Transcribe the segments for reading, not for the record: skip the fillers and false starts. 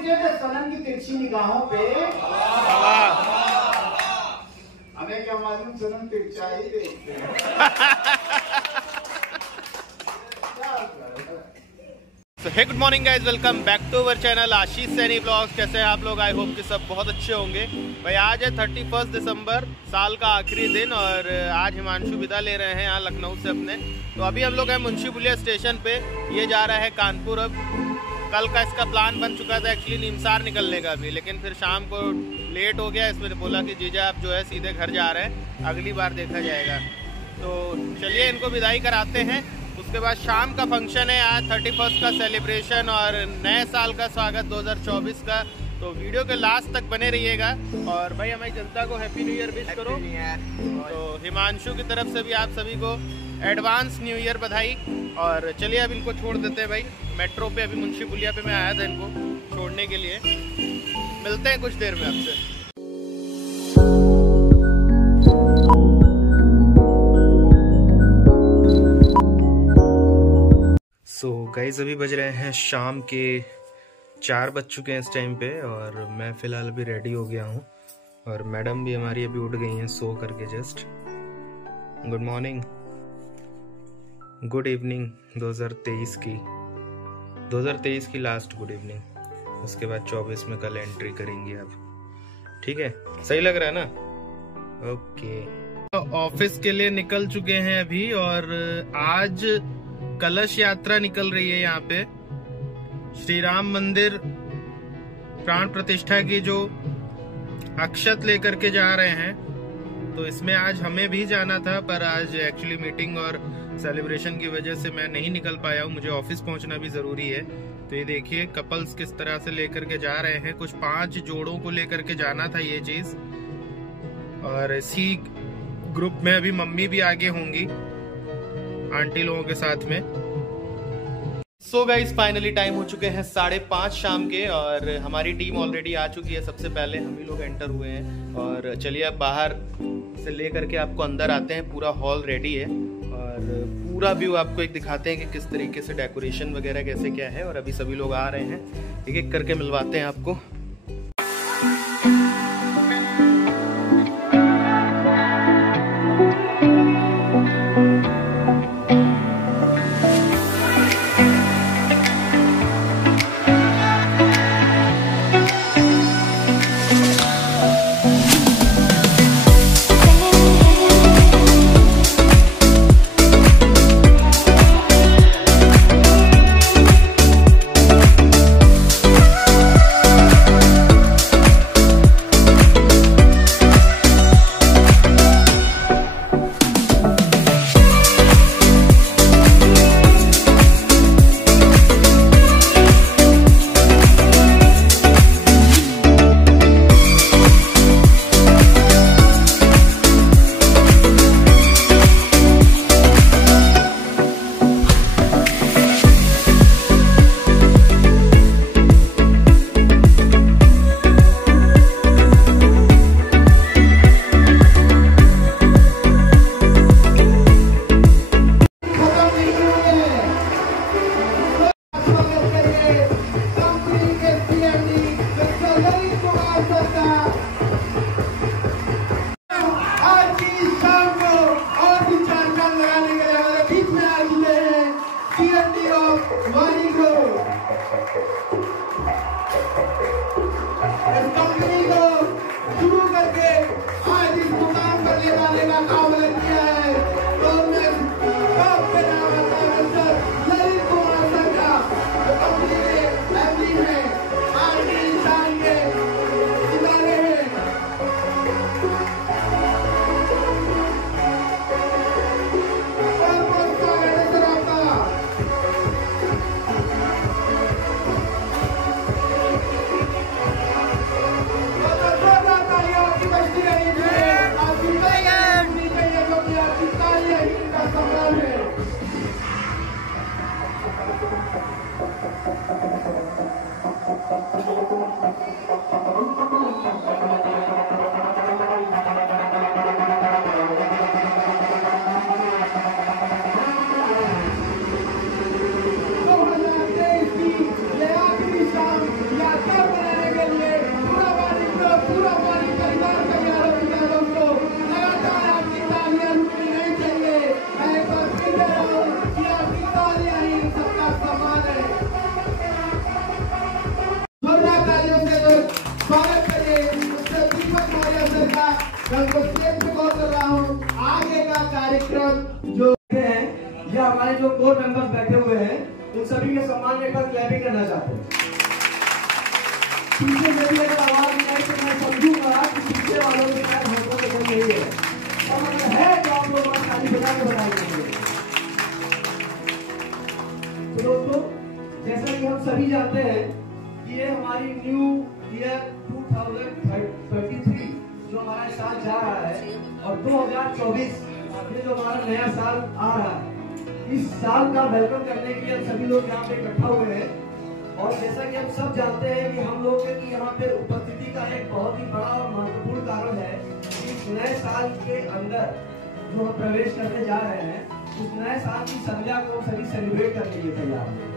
थे सनम की तिरछी निगाहों पे। हमें क्या मालूम सनम तिरछा ही देखते हैं। Hey good morning guys, welcome back to our channel Ashish Saini blogs. कैसे हैं आप लोग? आई होप कि सब बहुत अच्छे होंगे। भाई आज है 31 दिसंबर, साल का आखिरी दिन, और आज हिमांशु विदा ले रहे हैं यहाँ लखनऊ से अपने। तो अभी हम लोग हैं मुंशी पुलिया स्टेशन पे, ये जा रहा है कानपुर। अब कल का इसका प्लान बन चुका था एक्चुअली निमसार निकलने का भी, लेकिन फिर शाम को लेट हो गया। इसमें बोला कि जीजा आप जो है सीधे घर जा रहे हैं, अगली बार देखा जाएगा। तो चलिए इनको विदाई कराते हैं। उसके बाद शाम का फंक्शन है आज 31 का सेलिब्रेशन और नए साल का स्वागत 2024 का। तो वीडियो के लास्ट तक बने रहिएगा। और भाई हमारी जनता को हैप्पी न्यू ईयर विश करो। तो हिमांशु की तरफ से भी आप सभी को एडवांस न्यू ईयर बधाई। और चलिए अब इनको छोड़ देते हैं भाई मेट्रो पे। अभी मुंशी पुलिया पे मैं आया था इनको छोड़ने के लिए। मिलते हैं कुछ देर में आपसे। सो गाइस अभी बज रहे हैं शाम के 4 बज चुके हैं इस टाइम पे, और मैं फ़िलहाल अभी रेडी हो गया हूँ। और मैडम भी हमारी अभी उठ गई हैं सो करके just. Good morning, good evening 2023 की लास्ट गुड इवनिंग। उसके बाद 24 में कल एंट्री करेंगे आप। ठीक है, सही लग रहा है ना? ओके। ऑफिस के लिए निकल चुके हैं अभी, और आज कलश यात्रा निकल रही है यहाँ पे। श्री राम मंदिर प्राण प्रतिष्ठा की जो अक्षत लेकर के जा रहे हैं। तो इसमें आज हमें भी जाना था, पर आज एक्चुअली मीटिंग और सेलिब्रेशन की वजह से मैं नहीं निकल पाया हूँ। मुझे ऑफिस पहुंचना भी जरूरी है। तो ये देखिए कपल्स किस तरह से लेकर के जा रहे हैं। कुछ 5 जोड़ों को लेकर के जाना था ये चीज। और इसी ग्रुप में अभी मम्मी भी आगे होंगी आंटी लोगों के साथ में। सो गाइस फाइनली टाइम हो चुके हैं 5:30 शाम के, और हमारी टीम ऑलरेडी आ चुकी है। सबसे पहले हम ही लोग एंटर हुए हैं। और चलिए अब बाहर से लेकर के आपको अंदर आते हैं। पूरा हॉल रेडी है और पूरा व्यू आपको एक दिखाते हैं कि किस तरीके से डेकोरेशन वगैरह कैसे क्या है। और अभी सभी लोग आ रहे हैं, एक एक करके मिलवाते हैं आपको। कार्यक्रम जो है, या हमारे जो कोर मेंबर्स बैठे हुए हैं, उन सभी के सम्मान में एक बार क्लैपिंग करना चाहते हैं। पीछे से भी अगर आवाज नहीं आई तो मैं समझूंगा कि पीछे वालों के शायद हौसला लेवल नहीं है, और अगर है तो आप लोग वहां ताली बजा के बता देंगे। तो दोस्तों, जैसा कि हम सभी जानते हैं कि ये हमारी न्यू ईयर 2033 जो हमारा साल जा रहा है, और 2024 ये जो हमारा नया साल आ रहा है, इस साल का वेलकम करने के लिए हम सभी लोग यहाँ पे इकट्ठा हुए हैं। और जैसा कि हम सब जानते हैं कि हम लोग की यहाँ पे उपस्थिति का एक बहुत ही बड़ा और महत्वपूर्ण कारण है कि इस नए साल के अंदर जो हम प्रवेश करने जा रहे हैं, उस नए साल की संध्या को सभी सेलिब्रेट करने के लिए तैयार हैं।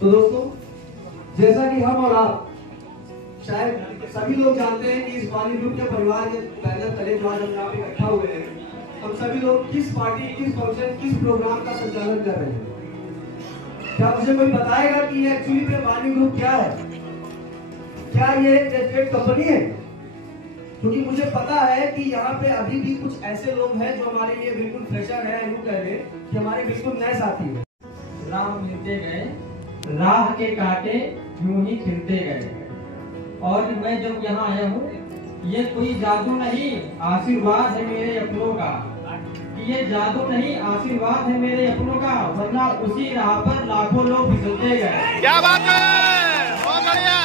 तो दोस्तों, जैसा कि हम और आप शायद सभी लोग जानते हैं कि इस वाणी ग्रुप के परिवार के बैनर तले जो आज हम यहाँ पे इकट्ठा हुए हैं, हम सभी लोग किस पार्टी, किस फंक्शन, किस प्रोग्राम का संचालन कर रहे हैं। क्या मुझे कोई बताएगा कि ये एक्चुअली में वाणी ग्रुप क्या है? क्या ये एक कंपनी है? क्योंकि मुझे पता है कि यहाँ पे अभी भी कुछ ऐसे लोग हैं जो हमारे लिए बिल्कुल फ्रेशर है, यूं कह ले कि हमारे बिल्कुल नए साथी हैं। राह मिलते गए, राह के कांटे यूं ही खिलते गए। और मैं जब यहाँ आया हूँ, ये कोई जादू नहीं, आशीर्वाद है मेरे अपनों का। ये जादू नहीं, आशीर्वाद है मेरे अपनों का, वरना उसी राह पर लाखों लोग फिसलते गए। क्या बात है, बहुत बढ़िया।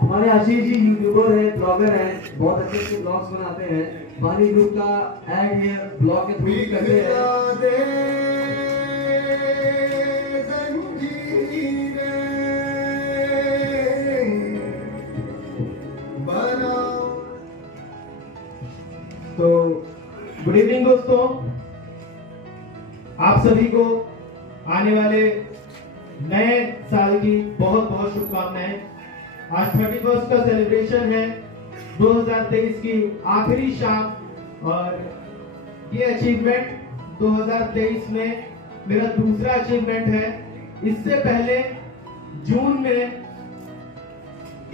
हमारे आशीष जी यूट्यूबर है, ब्लॉगर है, बहुत अच्छे अच्छे ब्लॉग्स बनाते हैं। वाणी ग्रुप का एड ये ब्लॉग के थ्रू करते हैं। तो गुड इवनिंग दोस्तों, आप सभी को आने वाले नए साल की बहुत बहुत शुभकामनाएं। आज 31st का सेलिब्रेशन है, 2023 की आखिरी शाम, और ये अचीवमेंट 2023 में मेरा दूसरा अचीवमेंट है। इससे पहले जून में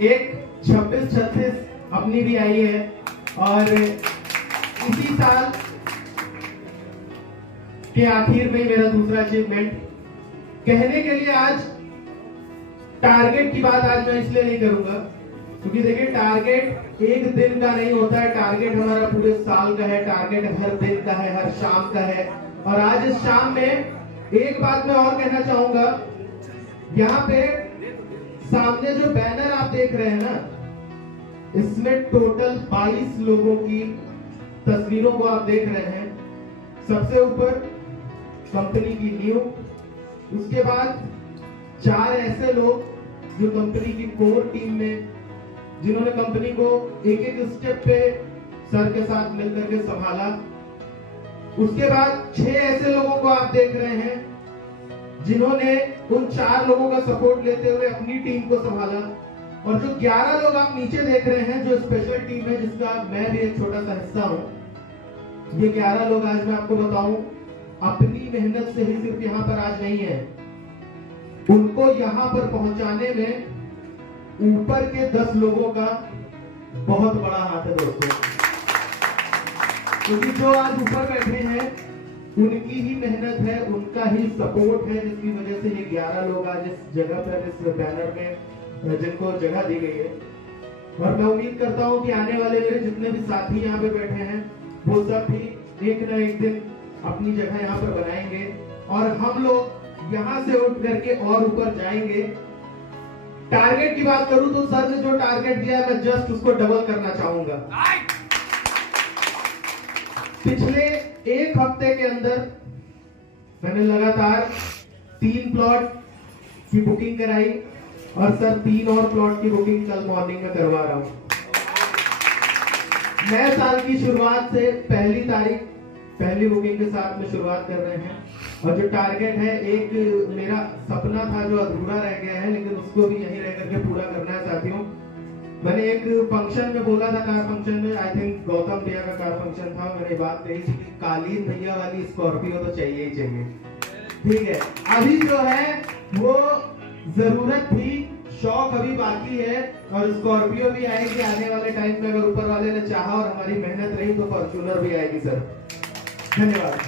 एक 26-36 अपनी भी आई है, और इसी साल के आखिर में मेरा दूसरा अचीवमेंट। कहने के लिए आज टारगेट की बात आज मैं इसलिए नहीं करूंगा क्योंकि देखिए, टारगेट एक दिन का नहीं होता है, टारगेट हमारा पूरे साल का है, टारगेट हर दिन का है, हर शाम का है। और आज इस शाम में एक बात मैं और कहना चाहूंगा, यहाँ पे सामने जो बैनर आप देख रहे हैं ना, इसमें टोटल 22 लोगों की तस्वीरों को आप देख रहे हैं। सबसे ऊपर कंपनी की न्यू, उसके बाद 4 ऐसे लोग जो कंपनी की कोर टीम में, जिन्होंने कंपनी को एक एक स्टेप पे सर के साथ मिलकर के संभाला। उसके बाद 6 ऐसे लोगों को आप देख रहे हैं जिन्होंने उन 4 लोगों का सपोर्ट लेते हुए अपनी टीम को संभाला। और जो 11 लोग आप नीचे देख रहे हैं, जो स्पेशल टीम है जिसका मैं भी एक छोटा सा हिस्सा हूं, ये 11 लोग आज मैं आपको बताऊं अपनी मेहनत से ही सिर्फ यहाँ पर आज नहीं है, उनको यहाँ पर पहुंचाने में ऊपर के 10 लोगों का बहुत बड़ा हाथ है दोस्तों। क्योंकि जो आज ऊपर बैठे हैं उनकी ही मेहनत है, उनका ही सपोर्ट है, जिसकी वजह से ये 11 लोग आज इस जगह पर, इस बैनर में जिनको जगह दी गई है। और मैं उम्मीद करता हूं कि आने वाले मेरे जितने भी साथी यहाँ पे बैठे हैं वो सब भी एक ना एक दिन अपनी जगह यहाँ पर बनाएंगे और हम लोग यहाँ से उठ करके और ऊपर जाएंगे। टारगेट की बात करूं तो सर ने जो टारगेट दिया है मैं जस्ट उसको डबल करना चाहूंगा। पिछले एक हफ्ते के अंदर मैंने लगातार 3 प्लॉट की बुकिंग कराई और सर 3 और प्लॉट की बुकिंग कल मॉर्निंग में करवा रहा हूं। नए साल की शुरुआत से पहली तारीख पहली बुकिंग के साथ में शुरुआत कर रहे हैं। और जो टारगेट है, एक मेरा सपना था जो अधूरा रह गया है, लेकिन उसको भी यहीं रह करके पूरा करना है साथियों। मैंने एक फंक्शन में बोला था, कार फंक्शन में, आई थिंक गौतम भैया का कार फंक्शन था, मैंने बात कही थी कि कालीन भैया वाली स्कॉर्पियो तो चाहिए ही चाहिए। ठीक है, अभी जो है वो जरूरत थी, शौक अभी बाकी है और स्कॉर्पियो भी आएगी आने वाले टाइम में, अगर ऊपर वाले ने चाहा और हमारी मेहनत रही तो फॉर्च्यूनर भी आएगी सर। धन्यवाद।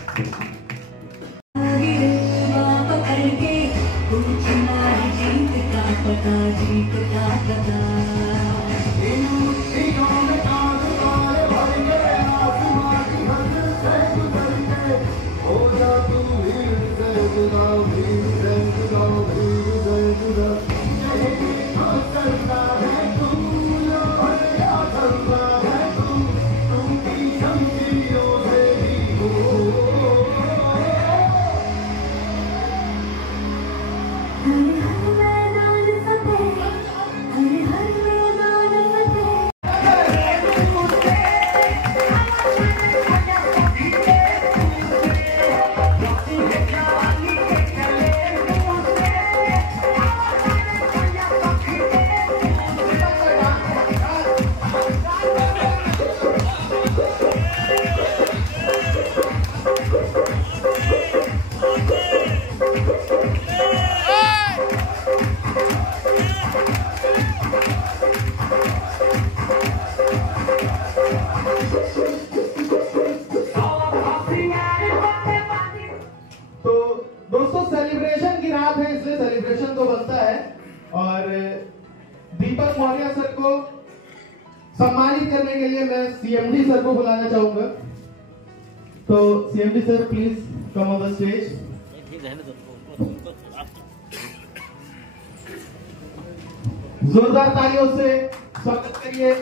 सेलिब्रेशन तो बनता है और दीपक मौर्य सर को सम्मानित करने के लिए मैं सीएमडी सर को बुलाना चाहूंगा। तो CMD sir please come on the stage. जोरदार तालियों से स्वागत करिए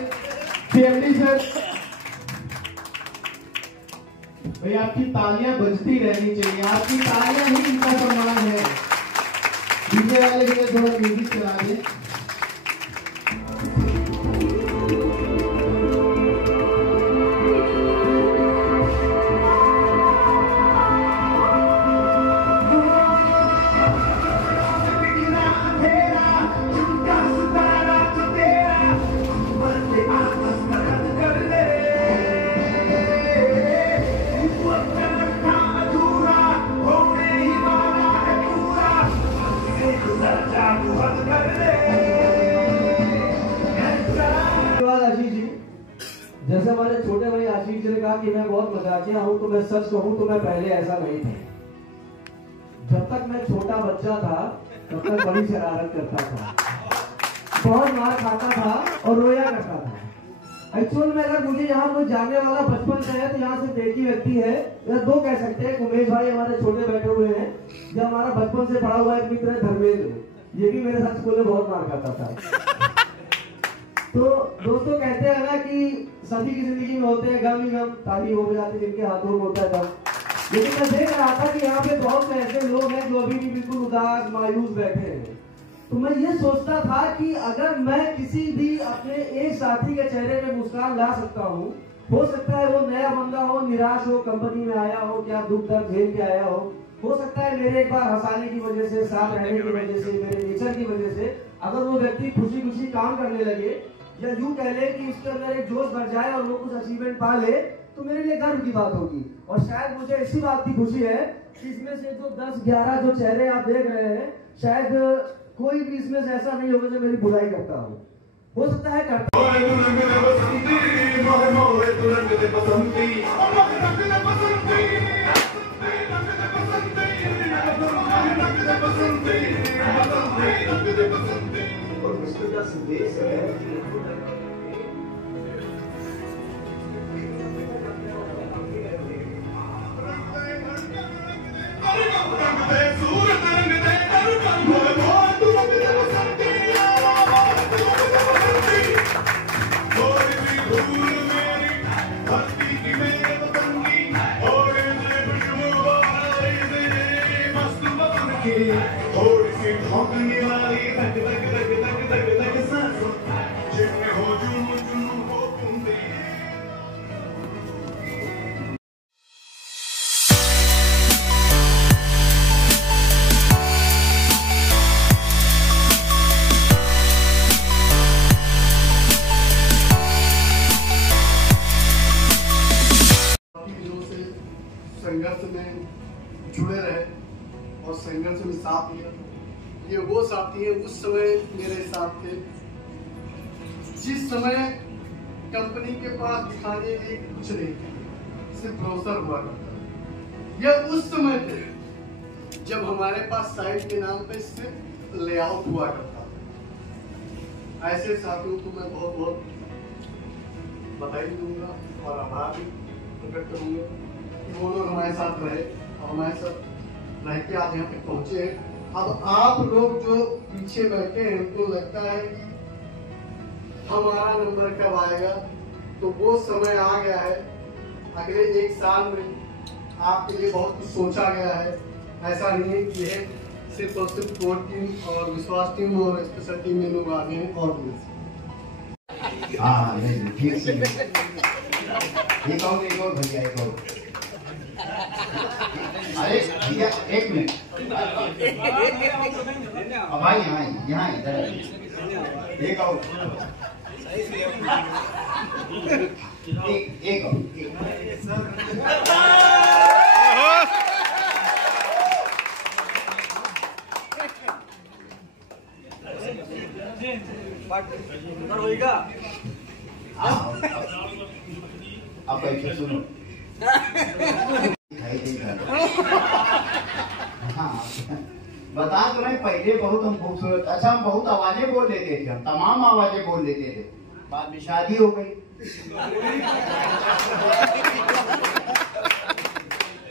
सीएमडी सर। भाई आपकी तालियां बजती रहनी चाहिए, आपकी तालियां ही इनका सम्मान है। डीजे वाले के लिए थोड़ा म्यूजिक चला दें। जैसे हमारे छोटे भाई आशीष जी ने कहा कि मैं बहुत मजाकिया हूं, तो मैं सच कहूं तो मैं पहले ऐसा नहीं था। जब तक मैं छोटा बच्चा था तब तक बड़ी शरारत करता था, बहुत मार खाता था और रोया करता था। एक्चुअल में अगर मुझे यहाँ कोई जानने वाला बचपन से है तो यहाँ सिर्फ एक ही व्यक्ति है या दो कह सकते हैं। उमेश भाई हमारे छोटे बैठे हुए हैं, जो हमारा बचपन से पढ़ा हुआ एक मित्र है धर्मेंद्र, ये भी मेरे साथ स्कूल में बहुत मार खाता था। तो दोस्तों कहते हैं ना कि सभी की जिंदगी में होते हैं गम ही गम, ताली हो जाती है जिनके हाथों में होता है गम। लेकिन मैं देख रहा था कि यहाँ पे बहुत से ऐसे लोग हैं जो अभी भी बिल्कुल उदास मायूस बैठे हैं। तो मैं ये सोचता था कि अगर मैं किसी भी अपने एक साथी के चेहरे पे मुस्कान ला सकता हूँ, हो सकता है वो नया बंदा हो, निराश हो, कंपनी में आया हो, क्या दुख दर्द झेल के आया हो, हो सकता है मेरे एक बार हंसाने की वजह से, साथ रहने की वजह से, मेरे नेचर की वजह से अगर वो व्यक्ति खुशी खुशी काम करने लगे या यूं कह ले कि उसके अंदर एक जोश भर जाए और वो कुछ अचीवमेंट पा ले, तो मेरे लिए गर्व की बात होगी। और शायद मुझे इसी बात की खुशी है कि इसमें से जो 10-11 जो चेहरे आप देख रहे हैं, शायद कोई भी इसमें से ऐसा नहीं होगा जो मेरी बुराई करता हो सकता है करता। और उसका क्या संदेश है? थोड़ी सी भौंकने वाली तक तक तक तक तक तक सांसों जिनमें हो जुनून जुनून हो बूंदे। संघर्ष में जुड़े रहे और संघर्ष में साथ लिया। ये वो साथी है उस समय मेरे साथ थे जिस समय कंपनी के पास दिखाने के लिए कुछ नहीं था, सिर्फ ब्रोशर हुआ करता। यह उस समय थे जब हमारे पास साइट के नाम पे सिर्फ लेआउट हुआ करता। ऐसे साथियों को मैं बहुत बहुत बधाई दूंगा और आभार भी प्रकट करूंगा कि वो लोग हमारे साथ रहे और हमारे साथ रह के आज यहाँ पे पहुंचे। अब आप लोग जो पीछे बैठे हैं उनको लगता है कि हमारा नंबर कब आएगा, तो वो समय आ गया है। अगले 1 साल में आपके लिए बहुत कुछ सोचा गया है। ऐसा नहीं है कि यह सिर्फ और सिर्फ कोर टीम और विश्वास टीम और स्पेशल टीम में लोग आ गए हैं और हाँ नहीं ठीक से एक और भैया एक और। अरे भैया 1 मिनट भाई, यहाँ इधर एक और एक और अब ऐसे सुनो हाँ बता तो नहीं, पहले बहुत हम खूबसूरत, अच्छा हम बहुत आवाजें बोल लेते थे, हम तमाम आवाजें बोल लेते थे। बाद में शादी हो गई,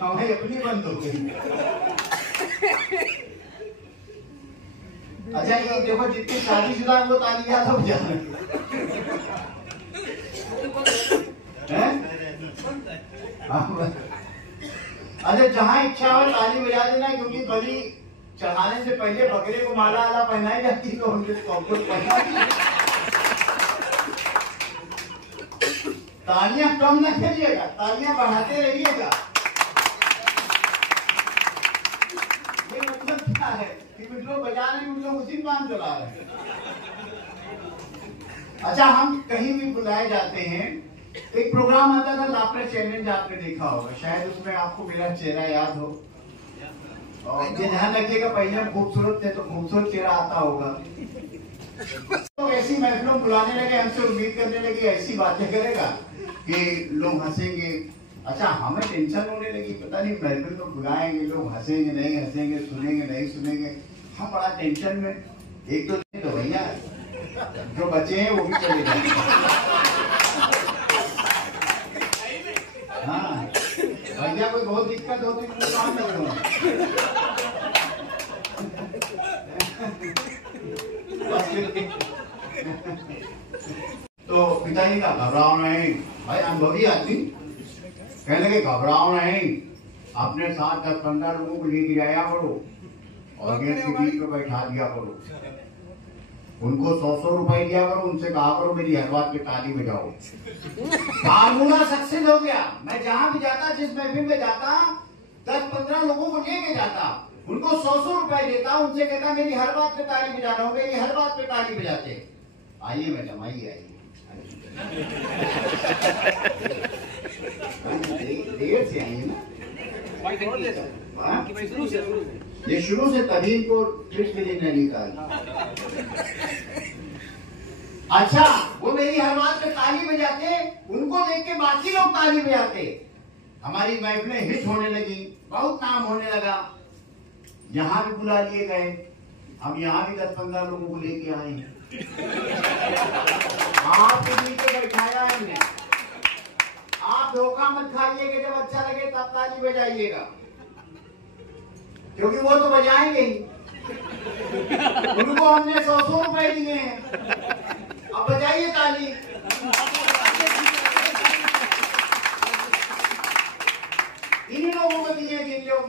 हमें अपनी बंद हो गई। अच्छा ये देखो जितने शादीशुदा है वो तालियां सब जा रहे हैं। अच्छा जहाँ इच्छा हो ताली बजा देना, क्योंकि बलि चढ़ाने से पहले बकरे को माला आला पहनाई जाती है, तो उनके तालियां कम न करिएगा, तालियां बढ़ाते रहिएगा। ये मतलब क्या है कि कुछ लोग बजा रहे हैं, कुछ लोग उसी काम चला रहे हैं। अच्छा हम कहीं भी बुलाए जाते हैं, एक प्रोग्राम आता था लाफ्टर चैलेंज, आपने देखा होगा शायद, उसमें आपको मेरा चेहरा याद हो। और ये ध्यान रखिएगा पहले हम खूबसूरत थे तो खूबसूरत चेहरा आता होगा। तो ऐसी महफिलों बुलाने लगे, हमसे उम्मीद करने लगे ऐसी बातें करेगा कि लोग हंसेंगे। अच्छा हमें टेंशन होने लगी, पता नहीं महफिल तो बुलाएंगे, लोग हंसेंगे नहीं हंसेंगे, सुनेंगे नहीं सुनेंगे, हम बड़ा टेंशन में। एक तो भैया जो बचे हैं वो भी चले जाएंगे। हाँ भैया कोई बहुत दिक्कत होती है तो काम कर रहा तो पिताजी का घबराओ नहीं, भाई अनुभवी आदमी कहने लगे घबराओ नहीं, अपने साथ 10-15 लोगों को लेके जाया करो और गेट के बीच में बैठा दिया करो, उनको 100-100 रुपए दिया करो, उनसे कहा करो मेरी हर बात पे ताली बजाओ। फार्मूला सक्सेस हो गया। मैं जहां भी जाता, जिस महफिल में जाता, 10-15 लोगों को लेके जाता, उनको 100-100 रुपए देता, उनसे कहता मेरी हर बात पे ताली बजाना हो, मेरी हर बात पे ताली बजाते। आइए मैडम, आइए देर से आइए ना, ये शुरू से तभी इनको ट्रिक में निकाल। अच्छा, वो मेरी हर बात पे ताली बजाते, उनको देख के बाकी लोग ताली बजाते, हमारी महफिलें हिट होने लगी, बहुत नाम होने लगा। यहाँ भी बुला लिए गए, हम यहाँ भी 10-15 लोगों को लेके आए हैं, आपके नीचे बैठाया है। आप धोखा मत खाइएगा, जब अच्छा लगे तब ताली बजाइएगा, क्योंकि वो तो बजाएंगे ही। उनको हमने 100-100 रुपए दिए हैं, अब बजाइए ताली। इन्हीं लोगों को दिए जिन लोग,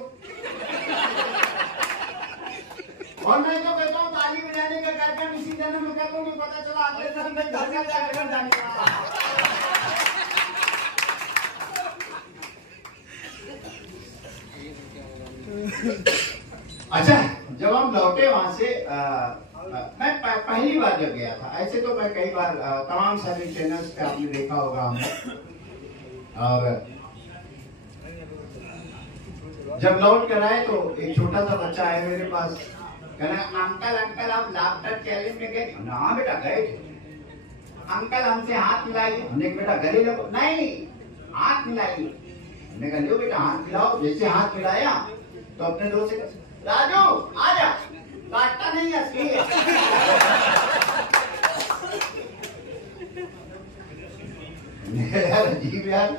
और मैं तो कहता हूँ ताली बजाने का कार्यक्रम इसी जन्म में कर लो, नहीं पता चला अगले जन्म में घर का कार्यक्रम जाने का। अच्छा, जब हम लौटे वहां से मैं पहली बार जब गया था, ऐसे तो मैं कई बार तमाम सारे चैनल्स पे आपने देखा होगा हमें, और जब लौट कर आए तो एक छोटा सा बच्चा आया मेरे पास, कहना अंकल अंकल आप लाफ्टर चैलेंज में गए? ना बेटा गए थे। अंकल हमसे हाथ मिलाइए, हमने बेटा गले लगो, नहीं हाथ मिलाइए। हमने कहा लो बेटा हाथ मिलाओ। जैसे हाथ मिलाया तो अपने दोस्त से राजू आजा, काटता नहीं असली है। यार अजीब यार,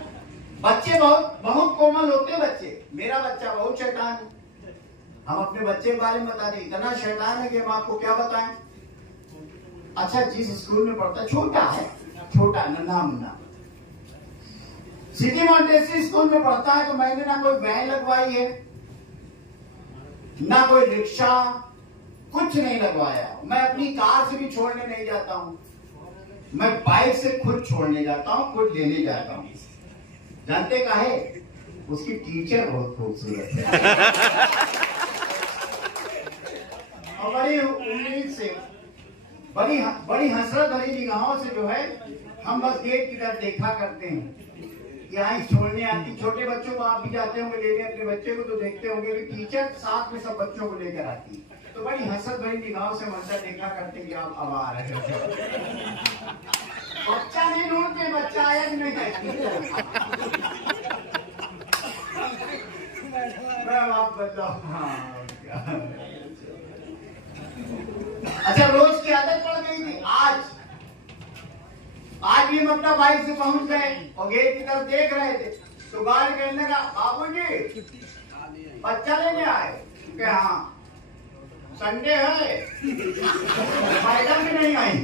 बच्चे बहुत कोमल होते बच्चे। मेरा बच्चा बहुत शैतान है, हम अपने बच्चे के बारे में बता दें, इतना शैतान है कि हम आपको क्या बताएं। अच्छा, जिस स्कूल में पढ़ता, छोटा है, छोटा नन्हा मुन्ना, सिटी मॉन्टेसरी स्कूल में पढ़ता है, तो मैंने ना कोई वैन लगवाई है, ना कोई रिक्शा, कुछ नहीं लगवाया। मैं अपनी कार से भी छोड़ने नहीं जाता हूँ, मैं बाइक से खुद छोड़ने जाता हूँ, खुद लेने जाता हूँ। जानते का है, उसकी टीचर बहुत खूबसूरत है और बड़ी उम्मीद से, बड़ी हसरत भरी निगाहों से जो है हम बस गेट की तरफ देखा करते हैं, यहाँ छोड़ने आती। छोटे बच्चों को आप भी जाते होंगे लेने अपने बच्चे को, तो देखते होंगे कि टीचर साथ में सब बच्चों को लेकर आती है, तो बड़ी हसरत भरी निगाहों से मंजर देखा करते हैं कि आप अब आ रहे हो। बच्चा नहीं ढूंढते, बच्चा आया कि नहीं आप बताओ। अच्छा, रोज की आदत पड़ गई थी। आज भी हम अपना बाइक से पहुंच गए और गेट की तरफ देख रहे थे, तो गार्ड कहने लगा बाबूजी बच्चा लेने आए? कि हाँ, संडे है, मैडम भी नहीं आई।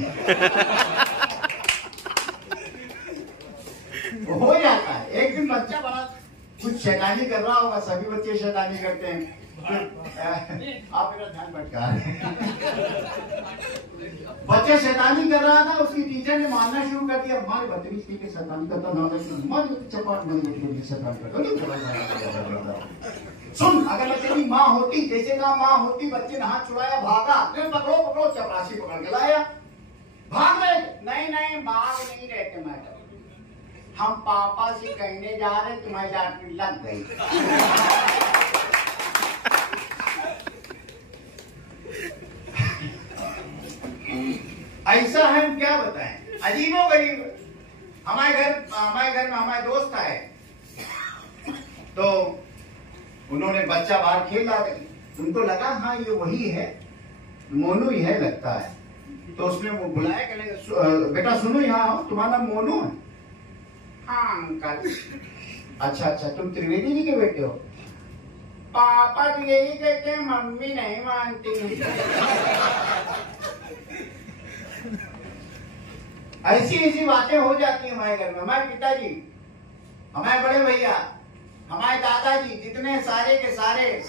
हो जाता है। एक दिन बच्चा बड़ा कुछ शैतानी कर रहा होगा, सभी बच्चे शैतानी करते हैं। आप मेरा ध्यान भटका रहे हैं। बच्चा शैतानी कर रहा था, उसकी टीचर ने मारना शुरू कर दिया, हमारे बदतमीज पी के शैतानी करता, सुन, अगर मैं तेरी माँ होती, जैसे ना माँ होती, बच्चे ने हाथ छुड़ाया, भागा, पकड़ो, चपरासी पकड़ के लाया, भाग रहे। नहीं भाग नहीं रहते मैडम, हम पापा से कहने जा रहे, तुम्हारी लाटरी लग गई। ऐसा है, हम क्या बताएं, अजीबो गरीब। हमारे घर में हमारे दोस्त आए, तो उन्होंने बच्चा बाहर खेल रहा था, उनको लगा हाँ ये वही है, मोनू ही है लगता है, तो उसने वो बुलाया, कहने बेटा सुनो यहाँ आओ, तुम्हारा नाम मोनू है? हाँ अंकल। अच्छा, तुम त्रिवेदी जी के बेटे हो? पापा भी यही कहते हैं, मम्मी नहीं मानती। ऐसी बातें हो जाती है हमारे घर में। हमारे पिताजी, हमारे बड़े भैया, हमारे दादाजी, जितने सारे के सारे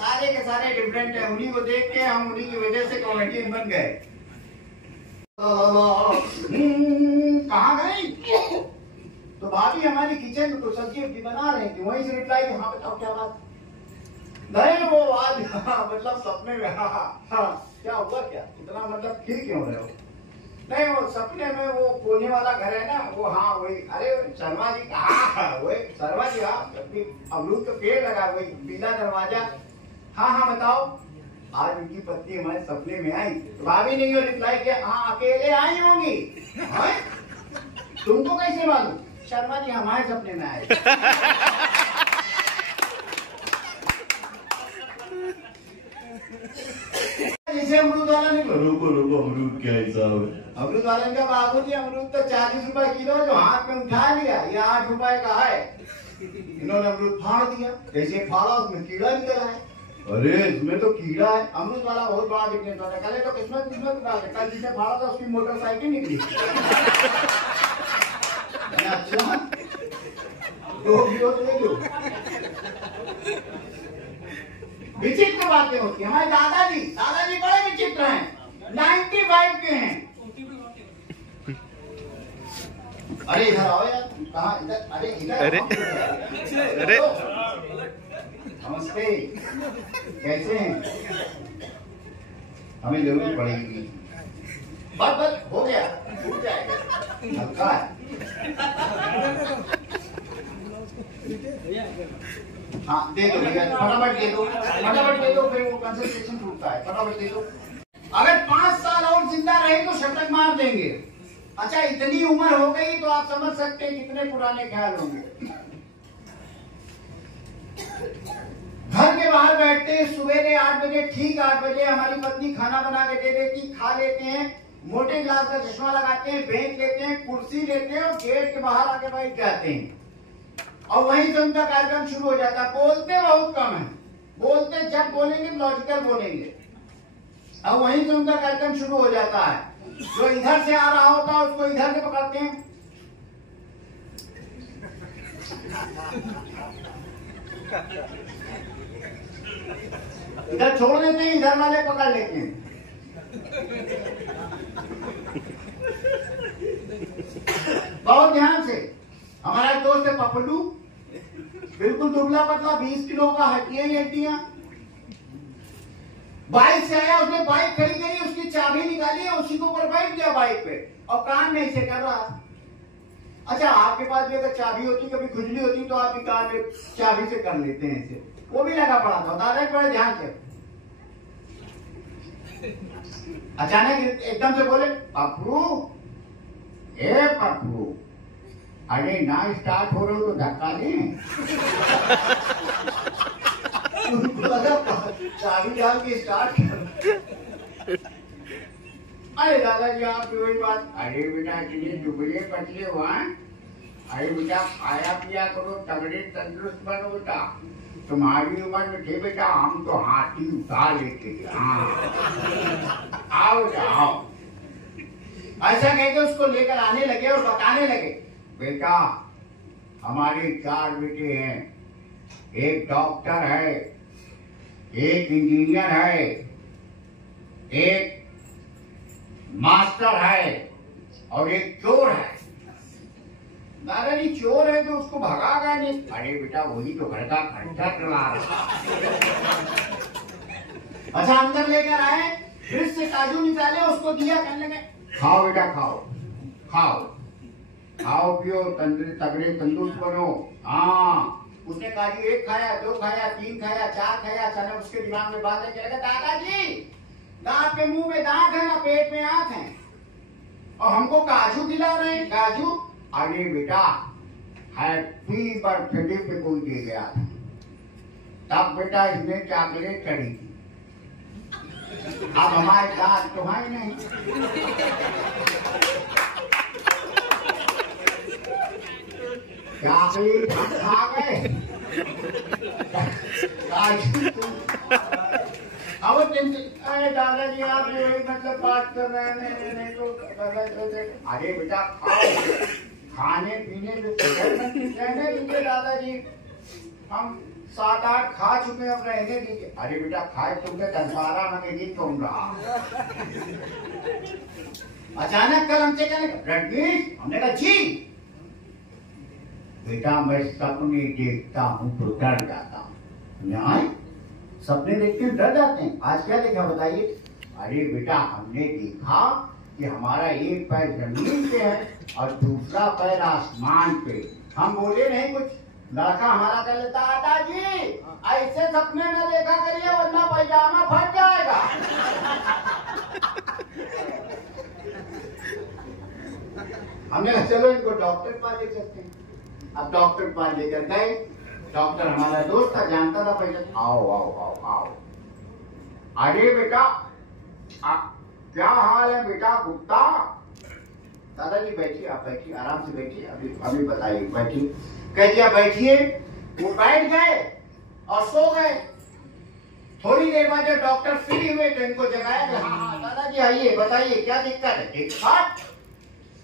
डिफरेंट है, उन्हीं को देख के हम उन्हीं की वजह से कॉमेडियन बन गए। कहाँ गई? तो भाभी हमारी किचन में कुछ सब्जी बना रही थी, वहीं से रिप्लाई, हाँ बताओ क्या बात? नहीं वो आज मतलब सपने में क्या हुआ क्या इतना मतलब खिल क्यों रहे हो? नहीं वो सपने में वो कोने वाला घर है ना वो, हाँ वही। अरे शर्मा जी वही शर्मा जी, हाँ अमरूद का पेड़ लगा वही पीला दरवाजा। हाँ बताओ। आज उनकी पत्नी हमारे सपने में आई तो भाभी नहीं हो रिप्लाई किया, हाँ अकेले आई होंगी। तुमको कैसे मालूम? शर्मा जी हमारे सपने में आए। जैसे अमरूद वाला नहीं, रुको अमरूद क्या हिसाब है? अमरूद वाले का बाबू जी अमरूद तो 40 रुपए किलो जो हाथ में उठा लिया, ये 8 रुपए का है। इन्होंने अमरूद फाड़ दिया, जैसे फाड़ा उसमें कीड़ा निकल आया। अरे इसमें तो कीड़ा है। अमरूद वाला बहुत बड़ा बिजनेस वाला, कल तो किस्मत डाल कल जिसे फाड़ा था उसकी मोटरसाइकिल निकली। अच्छा ले लो। विचित्र बातें होती है। हमारे दादाजी बड़े विचित्र हैं, 95 के हैं। अरे इधर आओ यार, कहाँ इधर? अरे इधर नमस्ते, कैसे हैं? हमें जरूरत पड़ेगी। बस हो गया, छूट जाएगा, हल्का है। हाँ दे दो भैया, फटाफट दे दो, फिर वो कंसंट्रेशन टूटता है। फटाफट दे दो। अगर 5 साल और जिंदा रहे तो शतक मार देंगे। अच्छा इतनी उम्र हो गई तो आप समझ सकते हैं कितने पुराने ख्याल होंगे। घर के बाहर बैठते हैं सवेरे 8 बजे, ठीक 8 बजे हमारी पत्नी खाना बना के दे देती, खा लेते हैं, मोटे ग्लास का चश्मा लगाते हैं, बेंच लेते हैं, कुर्सी लेते हैं और गेट के बाहर आके बैठ जाते हैं। और वहीं से उनका कार्यक्रम शुरू हो जाता है। बोलते बहुत कम है, बोलते जब बोलेंगे लॉजिकल बोलेंगे, और वहीं से उनका कार्यक्रम शुरू हो जाता है। जो इधर से आ रहा होता है उसको इधर से पकड़ते हैं, इधर छोड़ देते हैं, इधर वाले पकड़ लेते हैं। बहुत ध्यान से। हमारा दोस्त है पपलू, बिल्कुल दुबला पतला, 20 किलो का, हड्डियां ही हड्डियां। बाइक से आया, उसने बाइक खड़ी करी, उसकी चाबी निकाली, उसी के ऊपर बैठ गया बाइक पे और कान में ऐसे कर रहा। अच्छा आपके पास भी अगर चाबी होती, कभी खुजली होती तो आप भी कान में चाबी से कर लेते हैं ऐसे। वो भी लगा पड़ा था, दादा बड़े ध्यान से। अचानक एकदम से बोले, पप्पू ए पप्पू, अरे ना स्टार्ट हो रहा हो तो धक्का दें। उनको लगा चाबी डाल के स्टार्ट कर। अरे दादाजी आप वही बात, अरे बेटा इतने दुबले पतले हुआ, अरे बेटा खाया पिया करो, तगड़े तंदुरुस्त बनो बेटा। तुम्हारी उम्र में थे बेटा हम तो हाथी उठा लेते थे। हाँ आओ जाओ। ऐसा कहकर उसको लेकर आने लगे और बताने लगे, बेटा हमारे 4 बेटे हैं, एक डॉक्टर है, एक इंजीनियर है, एक मास्टर है और एक चोर है। दादाजी चोर है तो उसको भगागा नहीं। अरे बेटा वही तो घर का खर्चा चला रहा। अच्छा अंदर लेकर आए, फ्रिज से काजू निकाले, उसको दिया, कहने लगे खाओ बेटा खाओ खाओ खाओ पियो, तगड़े तंदुरुस्त बनो। हाँ उसने काजू 1 खाया, 2 खाया, 3 खाया, 4 खाया। अचानक उसके दिमाग में बात है, दादाजी दांत के मुंह में दांत है ना पेट में आंख है और हमको काजू खिला रहे हैं। काजू? अरे बेटा हैप्पी बर्थडे पे कोई दे गया था, तब बेटा इसमें चॉकलेट चढ़ी थी। अब हमारे दांत तो है नहीं। चॉकलेट खा गए, अब अरे दादाजी आप वही मतलब बात कर रहे हैं, नहीं तो अरे बेटा खाओ, खाने पीने में रहने दीजिए दादाजी, हम 7-8 खा चुके हैं, अब रहने दीजिए। अरे बेटा खाए तुमने 10-12 में नहीं तुम रहा। अचानक कल हमसे कहने रणवीर, हमने कहा जी बेटा मैं सपने देखता हूँ तो डर जाता हूँ। न्याय सपने देखते हैं डर जाते हैं। आज क्या देखा बताइए? अरे बेटा हमने देखा कि हमारा एक पैर जमीन पे है और दूसरा पैर आसमान पे। हम बोले नहीं कुछ, लड़का हमारा कह लेता दादाजी ऐसे सपने न देखा करिए वरना पैजामा फट जाएगा। हमने कहा चलो इनको डॉक्टर पास ले सकते हैं। अब डॉक्टर पास लेकर गए, डॉक्टर हमारा दोस्त था, जानता था पहले। आओ आओ आओ आओ, अरे बेटा क्या हाल है बेटा गुप्ता? दादाजी बैठिए, आप बैठिए, आराम से बैठिए, अभी बताइए, बैठिए। कह दिया बैठिए, वो बैठ गए और सो गए। थोड़ी देर बाद जब डॉक्टर फ्री हुए तो इनको जगाया, हाँ दादाजी आइए बताइए क्या दिक्कत है? दिक्कत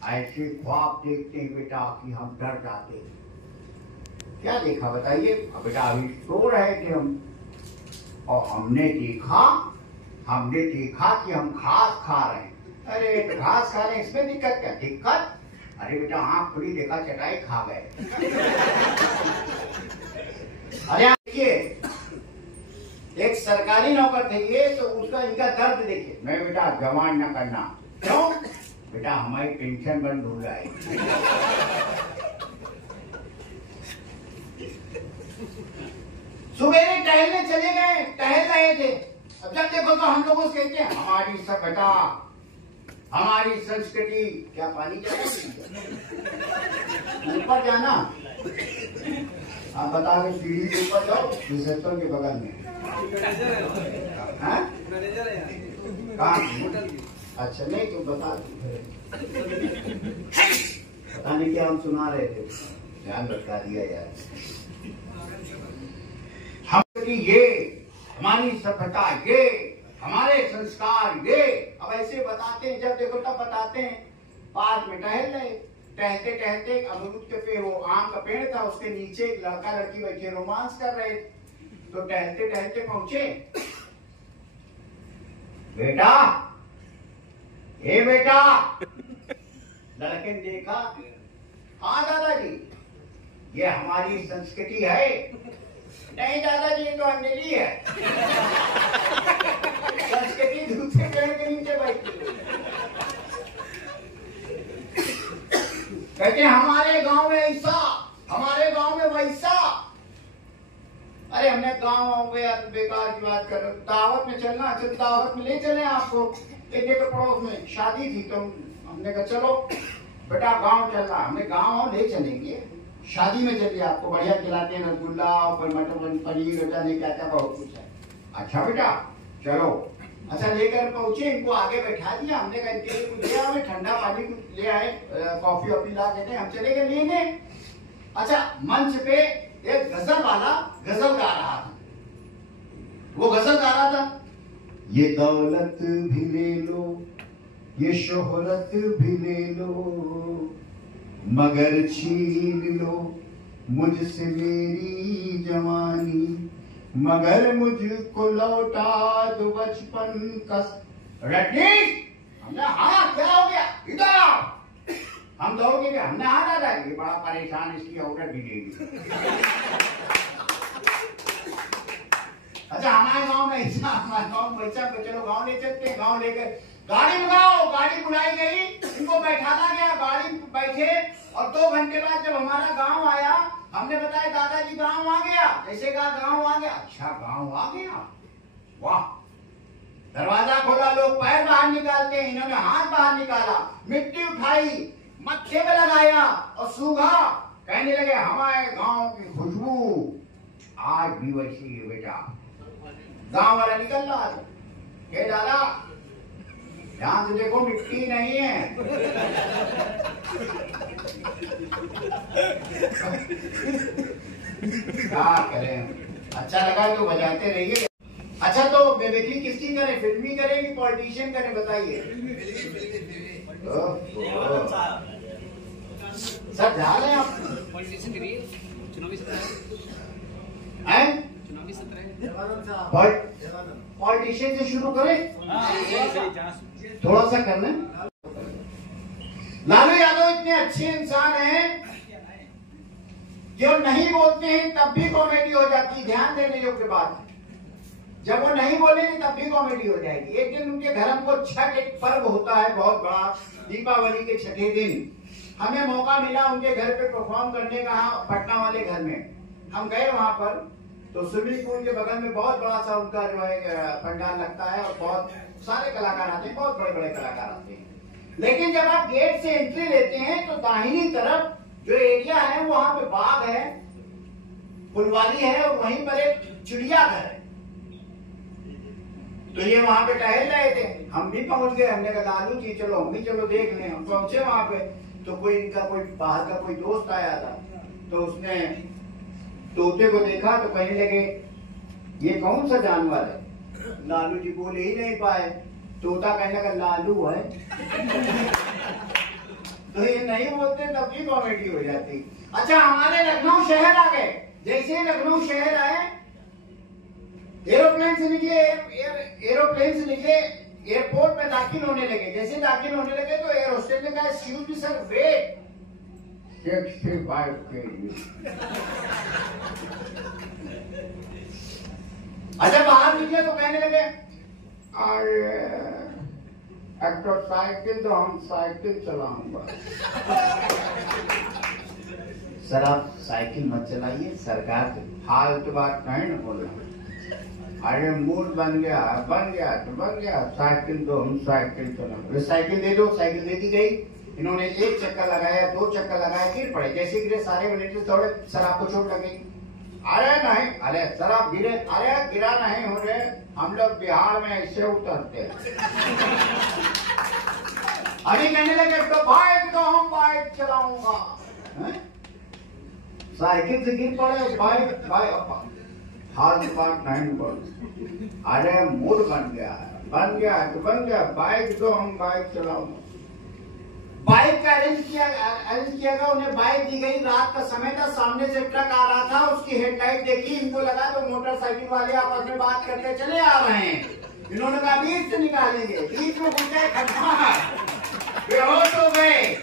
ऐसे ख्वाब देखते हैं बेटा कि हम डर जाते हैं। क्या देखा बताइए? बेटा अभी सो रहे थे हम और हमने देखा कि हम घास खा रहे हैं। अरे तो घास खा रहे हैं, इसमें दिक्कत क्या? दिक्कत अरे बेटा आंख खुली, देखा चटाई खा गए। अरे देखिए एक सरकारी नौकर थे ये, तो उसका इनका दर्द देखिए। नहीं बेटा जवान न करना। क्यों? बेटा हमारी पेंशन बंद हो जाएगी। सुबह टहलने चले गए, टहल रहे थे। अब जब देखो तो हम लोगों से कहते हैं हमारी सभ्यता, हमारी संस्कृति। क्या पानी ऊपर जाना? आप बता रहे सीढ़ी के ऊपर जाओ, रिसेप्शन के बगल में। अच्छा नहीं तो बता नहीं क्या हम सुना रहे थे, ध्यान रखा दिया यार। हम ये हमारी सभ्यता, ये हमारे संस्कार, ये अब ऐसे बताते हैं, जब देखो तब बताते हैं। पार्क में टहल रहे, टहलते टहलते अमरूद के पेड़, वो आम का पेड़ था, उसके नीचे एक लड़का लड़की बैठे रोमांस कर रहे। तो टहलते टहलते पहुंचे, बेटा ए बेटा, लड़के ने देखा, हाँ दादाजी ये हमारी संस्कृति है। नहीं दादाजी ये तो अंजलि है। संस्कृति दूसरे पेड़ के नीचे बैठी। कहते हमारे गांव में ऐसा, हमारे गांव में वैसा। अरे हमने गांव में बेकार की बात कर रहे, दावत में चलना, चल दावत में ले चले आपको। एक जगह पड़ोस में शादी थी, तो हमने कहा चलो बेटा गांव चलना। हमने गांव ले चलेंगे, शादी में चलिए, आपको बढ़िया खिलाते हैं, रसगुल्ला और मटर पनीर जाने क्या क्या बहुत कुछ है। अच्छा बेटा चलो। अच्छा लेकर पहुंचे, इनको आगे बैठा दिया। हमने कहा इनके लिए कुछ ले आए, ठंडा पानी कुछ ले आए, कॉफी वॉफी ला देते, हम चले गए लेने। अच्छा मंच पे एक गजल वाला गजल गा रहा था। वो गजल गा रहा था, ये दौलत भी ले लो, ये शोहरत भी ले लो, मगर छीन लो मुझसे मेरी जवानी, मगर मुझको लौटा दो बचपन का। रेडी? हमने हाँ क्या हो गया, इधर हम दौड़ के गए। हमने हाँ दादा ये बड़ा परेशान, इसकी औरत भी लेगी। अच्छा हमारे गांव में ऐसा, हमारे गांव में वैसा, चलो गांव ले चलते हैं। गांव लेकर गाड़ी मंगाओ, गाड़ी बुलाई गई, इनको बैठाना गया, गाड़ी बैठे। और 2 घंटे बाद जब हमारा गांव आया, हमने बताया दादाजी गांव आ गया। ऐसे कहा गांव आ गया। अच्छा गांव आ गया, वाह। दरवाजा खोला, लोग पैर बाहर निकालते हैं, इन्होंने हाथ बाहर निकाला, मिट्टी उठाई, मत्थे में लगाया और सूंघा। कहने लगे हमारे गांव की खुशबू आज भी वैसी है बेटा। गांव वाला निकल रहा था, हे दादा ध्यान से देखो मिट्टी नहीं है। क्या करें, अच्छा लगा तो बजाते रहिए। अच्छा तो बेबेकी किसकी करें, फिल्मी करें कि पॉलिटिशियन करें बताइए? सर ध्यान है आप पॉलिटिशियन करिए, चुनावी सत्र पॉलिटिशियन से शुरू करें, थोड़ा सा कर लें। लालू यादव इतने अच्छे इंसान हैं कि वो नहीं बोलते हैं तब भी कॉमेडी हो जाती है। ध्यान देने योग्य बात है। जब वो नहीं बोलेंगे तब भी कॉमेडी हो जाएगी। एक दिन उनके घर हमको छठ एक पर्व होता है बहुत बड़ा, दीपावली के छठे दिन हमें मौका मिला उनके घर पे परफॉर्म करने का, पटना वाले घर में हम गए। वहां पर तो स्विमिंग पूल के बगल में बहुत बड़ा सा उनका जो है पंडाल लगता है और बहुत सारे कलाकार आते हैं, बहुत बड़े बड़े कलाकार आते हैं। लेकिन जब आप गेट से एंट्री लेते हैं तो दाहिनी तरफ जो एरिया है वहां पे बाग है, फुलवारी है और वहीं पर एक चिड़ियाघर है। तो ये वहां पे टहल रहे थे, हम भी पहुंच गए। हमने कहा लालू जी चलो हम भी चलो देख लें। हम पहुंचे वहां पे तो कोई इनका कोई बाहर का कोई दोस्त आया था, तो उसने तोते को देखा तो कहने लगे ये कौन सा जानवर है। लालू जी बोले ही नहीं पाए, तोता कहने लगा लालू है। तो ये नहीं बोलते तब भी कॉमेडी हो जाती। अच्छा हमारे लखनऊ शहर आ गए, जैसे लखनऊ शहर आए एरोप्लेन से निकले एयरपोर्ट में दाखिल होने लगे। जैसे दाखिल होने लगे तो एयर होस्टेस ने कहा एक्सक्यूज मी सर वेट, अच्छा बाहर निकले तो कहने लगे साइकिल तो हम साइकिल चलाऊंगा। सर आप साइकिल मत चलाइए, सरकार फालतू बात कहीं न बोलना। अरे मूड बन गया तो बन गया, साइकिल तो हम साइकिल चलाऊंगा। साइकिल दे दो, साइकिल दे दी गई। इन्होंने एक चक्कर लगाया, दो चक्कर लगाया, गिर पड़े। जैसे गिरे सारे मिलिट्री दौड़े, सर आपको चोट लगी? अरे नहीं। अरे सर आप गिरे? अरे गिरा नहीं हो रहे, हम लोग बिहार में ऐसे उतरते हैं। अभी कहने लगे तो हम बाइक चलाऊंगा। साइकिल से गिर पड़े, बाइक हाथ बात नहीं बोल। अरे मूड बन गया तो बन गया, बाइक तो हम बाइक चलाऊंगा। बाइक का अरेंज किया गया, उन्हें बाइक दी गई। रात का समय था, सामने से ट्रक आ रहा था, उसकी हेडलाइट देखी, इनको लगा तो मोटरसाइकिल वाले आपस में बात करते चले आ रहे हैं। इन्होंने कहा बीच से निकालेंगे, बीच में घुस गए, बेहोश हो गए।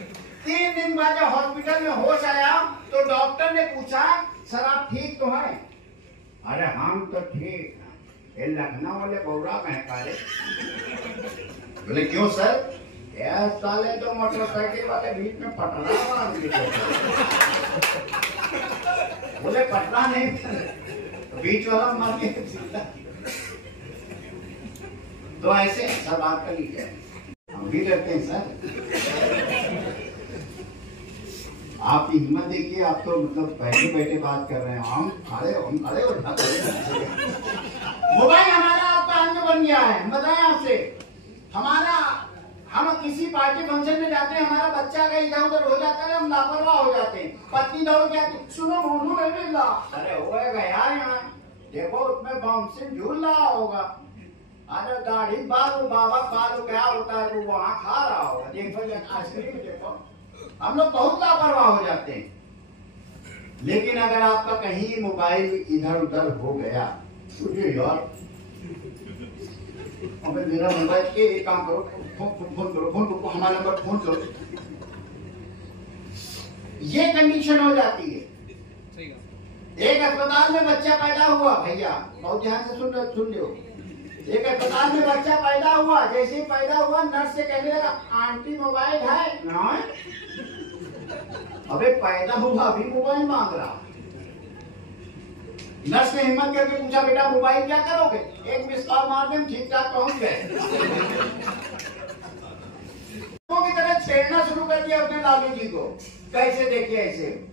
3 दिन बाद जब हॉस्पिटल में होश आया तो डॉक्टर ने पूछा सर आप ठीक तो हैं? अरे हम तो ठीक, ये लखनऊ वाले बौरा कहे काले। बोले क्यों सर? यार साले तो मोटरसाइकिल वाले बीच में पटना बांध दिए। बोले पटना नहीं, बीच वाला मार के। तो ऐसे सब बात कर लीजिए, हम भी करते हैं सर। आपकी हिम्मत देखिए, आप तो मतलब बैठे बैठे बात कर रहे हैं, हम खड़े हो। मोबाइल हमारा आपका अंग बन गया है। हम बताएं आपसे, हम किसी पार्टी फंक्शन में जाते हैं, हमारा बच्चा का इधर उधर हो जाता है, हम लापरवाह हो जाते हैं। पत्नी दौड़ के आती, सुनो मोनू नहीं मिल रहा। अरे होएगा यार, यहाँ देखो उसमें बाउंसिंग झूल रहा होगा। अरे दाढ़ी बाल बाबा बाल क्या होता है, वो वहाँ खा रहा होगा। देखो आइसक्रीम देखो, हम लोग बहुत लापरवाह हो जाते हैं। लेकिन अगर आपका कहीं मोबाइल इधर उधर हो गया तो ये यार हमें मेरा मोबाइल के एक काम करो, फोन करो, हमारा नंबर फोन करो। ये कंडीशन हो जाती है। एक अस्पताल में बच्चा पैदा हुआ, भैया बहुत ध्यान से सुन लो। एक अस्पताल में बच्चा पैदा हुआ, जैसे ही पैदा हुआ नर्स से कहने लगा आंटी मोबाइल है ना? अबे पैदा हुआ अभी मोबाइल मांग रहा। नर्स ने हिम्मत करके पूछा बेटा मोबाइल क्या करोगे? एक मिस कॉल मार दें, ठीक ठाक पहुंच गए। की तरह छेड़ना शुरू कर दिया अपने लालू जी को। कैसे देखिए ऐसे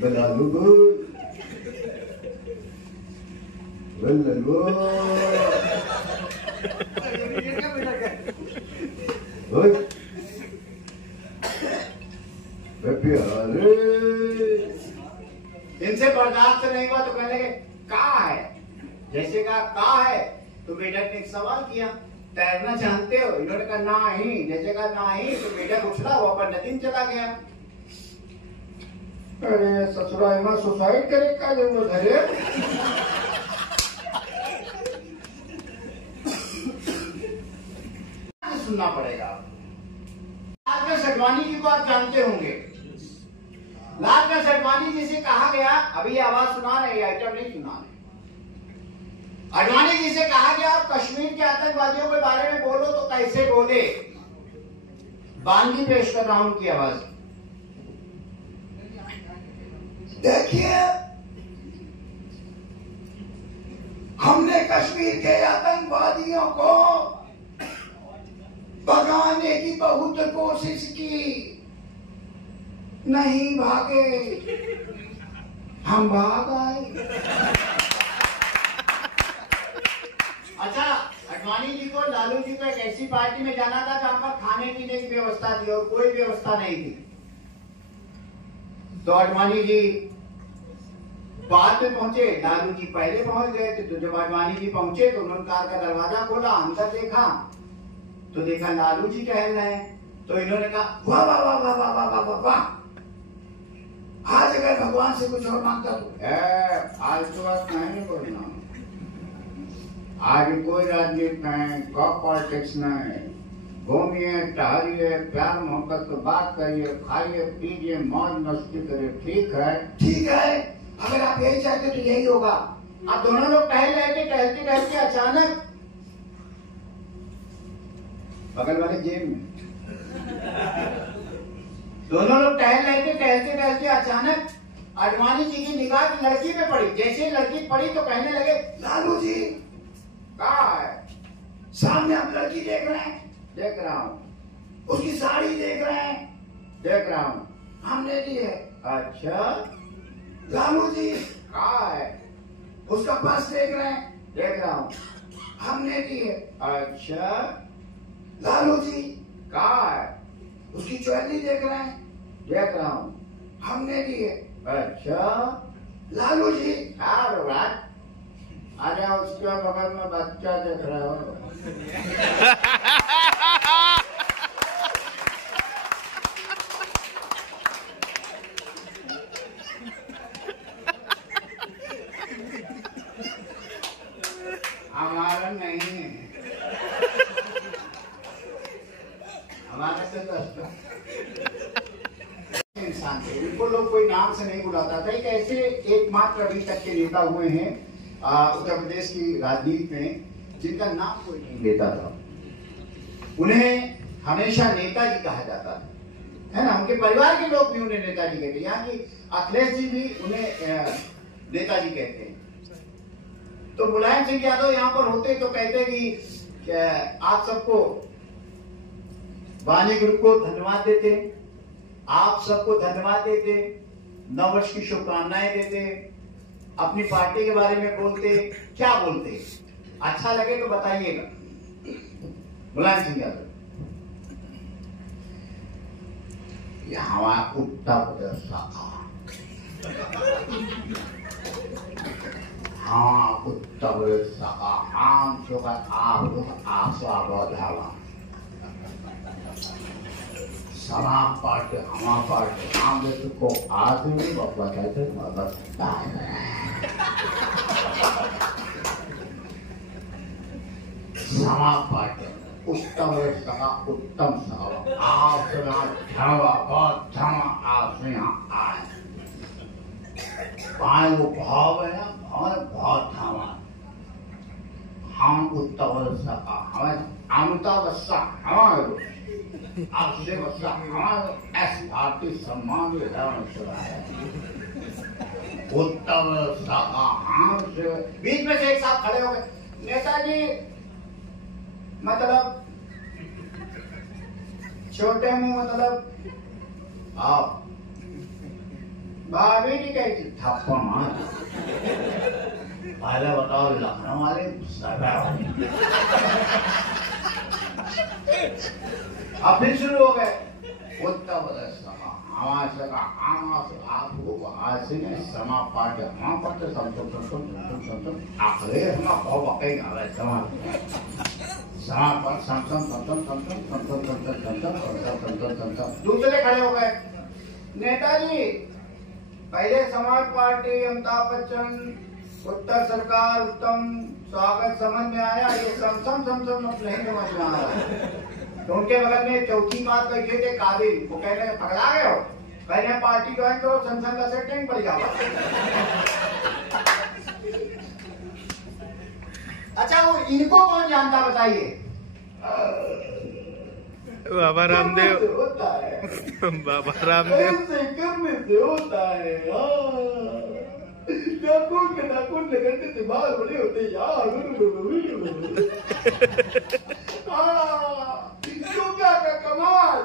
लालू इनसे बर्दाश्त नहीं हुआ तो कहने लगे कहाँ है? जैसे कहा है तो मेढक ने एक सवाल किया, तैरना जानते हो? इन्होंने कहा नहीं। जैसे कहा नहीं तो मेढक उछला, वो पर नदी में चला गया। अरे ससुराल में सुसाइड करे का जरूरत है। सुनना पड़ेगा। लालकृष्ण अडवाणी जी को आप जानते होंगे। लालकृष्ण अडवाणी जी से कहा गया, अभी ये आवाज सुना रहे, आइटम नहीं सुना रहे। अडवाणी जी से कहा गया आप कश्मीर के आतंकवादियों के बारे में बोलो तो कैसे बोले। बानगी पेश कर रहा हूं उनकी आवाज। देखिए, हमने कश्मीर के आतंकवादियों को भगाने की बहुत कोशिश की, नहीं भागे, हम भाग आए। अच्छा, अडवाणी जी को, लालू जी को एक ऐसी पार्टी में जाना था जहां पर खाने पीने की व्यवस्था थी और कोई व्यवस्था नहीं थी। तो अडवाणी जी बाद में पहुंचे, लालू जी पहले पहुंच गए थे। तो जब अडवाणी जी पहुंचे तो उन्होंने कार का दरवाजा खोला, अंदर देखा तो देखा लालू जी टहल रहे हैं। तो इन्होंने कहा वाह वाह वाह वाह वाह वाह वाह वाह, आज अगर भगवान से कुछ और मांगता तो आज तो बात नहीं बोलना, आज कोई राजनीति नहीं, कॉप पॉलिटिक्स नहीं, घूमिए टहलिए, प्यार मोहब्बत से बात करिए, खाइए पीजिए, मौज मस्ती करिए, ठीक है? ठीक है, अगर आप यही चाहते तो यही होगा। आप दोनों लोग टहल रहे थे, टहलते टहलते अचानक बगल वाले जेब में दोनों लोग टहल रहे थे, टहलते टहलते अचानक अडवाणी जी की निगाह लड़की पे पड़ी। जैसे लड़की पड़ी तो कहने लगे, लालू जी कहा है? सामने आप लड़की देख रहे हैं? देख रहा हूँ। उसकी साड़ी देख रहे हैं? देख रहा हूँ। हमने दी है। अच्छा, लालू जी कहा है? उसका पर्स देख रहे हैं? देख रहा हूँ। हमने दी है। अच्छा, लालू जी कहा है? उसकी ज्वेलरी देख रहे हैं? देख रहा हूँ। हमने दी है। अच्छा, लालू जी आ जाओ, उसके बगल में बच्चा देख रहे हो। हमारा नहीं है, हमारा से इंसान थे, उनको लोग कोई नाम से नहीं बुलाता था। एक ऐसे एकमात्र अभी तक के नेता हुए हैं उत्तर प्रदेश की राजनीति में जिनका नाम कोई नहीं लेता था। उन्हें हमेशा नेताजी कहा जाता था, है ना? उनके परिवार के लोग भी उन्हें नेताजी कहते हैं। यहाँ की अखिलेश जी भी उन्हें नेताजी कहते हैं। तो मुलायम सिंह यादव यहाँ पर होते तो कहते कि आप सबको, वाणी ग्रुप को धन्यवाद देते, आप सबको धन्यवाद देते, नववर्ष की शुभकामनाएं देते, अपनी पार्टी के बारे में बोलते। क्या बोलते? अच्छा लगे तो बताइएगा। मुलायम सिंह यादव, हमारा उत्तर प्रदेश हाँ, उत्तर प्रदेश हम समाज पार्टी, हमारा पार्टी, हम जैसे को आदमी बताते मदद समाज पार्टी उत्तम उत्तम आप आए पाए वो भाव है ना, बहुत हम उत्तर सका हमें अमितावस्था हमारे आपसे बच्चा हमारे ऐसी भारतीय सम्मान उत्तर सका हमसे। बीच में से एक साथ खड़े हो गए, नेताजी मतलब छोटे मुंह, मतलब आप भाभी जी कहती थप्पा मार। पहले बताओ लखनऊ वाले अब फिर शुरू हो गए उत्तर प्रदेश हमारे आपको आज से समा पार्टी हम पढ़ते आखिर हम बहुत वाकई दूसरे खड़े हो गए, नेताजी पहले समाज पार्टी, अमिताभ बच्चन, उत्तर सरकार, उत्तम स्वागत समझ में आया, ये समसम नहीं समझ में आ रहा है। तो उनके बगल में चौथी बात बैठे थे काबिल, वो कह रहे पगला गए हो, पहले पार्टी ज्वाइन करो, संसद का सेटिंग पड़ जाओ। अच्छा वो इनको कौन जानता बताइए? बाबा रामदेव होता है, बाबा रामदेव ऐसे करने से होता है। नाखून लगते दिमाग बड़े होते यार। योगा का कमाल,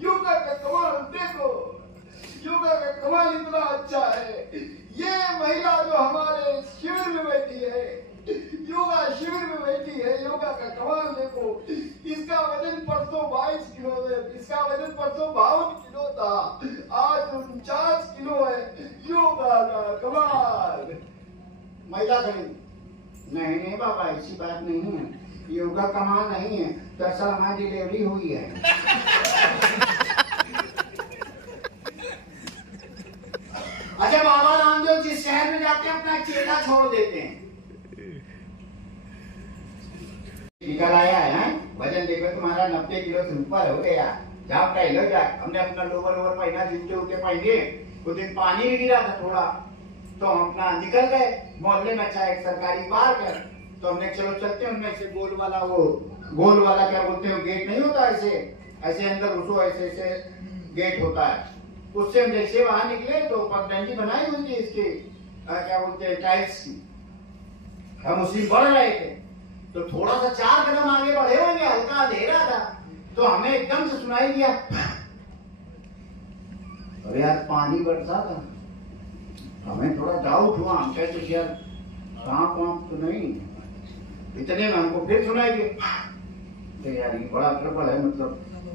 योगा का कमाल देखो, योगा का कमाल इतना अच्छा है। ये महिला जो हमारे शिविर में बैठी है, योगा शिविर में बैठी है, योगा का कमाल देखो। इसका वजन परसों 22 किलो है, इसका वजन परसों 52 किलो था, आज 49 किलो है। योगा का कमाल। महिला खड़ी, नहीं नहीं बाबा ऐसी बात नहीं है, योगा कमाल नहीं है, दरअसल हमारी डिलीवरी हुई है। अच्छा बाबा रामदेव जिस शहर में जाते हैं अपना चेला छोड़ देते हैं। निकल आया है, वजन देखो तुम्हारा 90 किलो से ऊपर हो गया। जाओ टहलो जा। हमने अपना लोवर पहना, जूते उते पहने, उस दिन पानी भी गिरा था थोड़ा, तो हम अपना निकल गए। मोहल्ले में अच्छा एक सरकारी पार्क है, तो हमने चलो चलते हैं। उनमें से गोल वाला क्या बोलते हैं, गेट नहीं होता, ऐसे अंदर घुसो, ऐसे गेट होता है, उससे हम जैसे बाहर निकले तो पगडंडी बनाई हुई थी इसके क्या बोलते हैं टाइल्स की। हम उसी बढ़ रहे थे, तो थोड़ा सा 4 कदम आगे बढ़े होंगे, हल्का अंधेरा था, तो हमें एकदम से सुनाई दिया, अरे यार पानी बरसा था। हमें थोड़ा डाउट हुआ, हम कहते यार सांप वाप तो नहीं। इतने में हमको फिर सुनाई दिया, यार ये बड़ा ट्रबल है, मतलब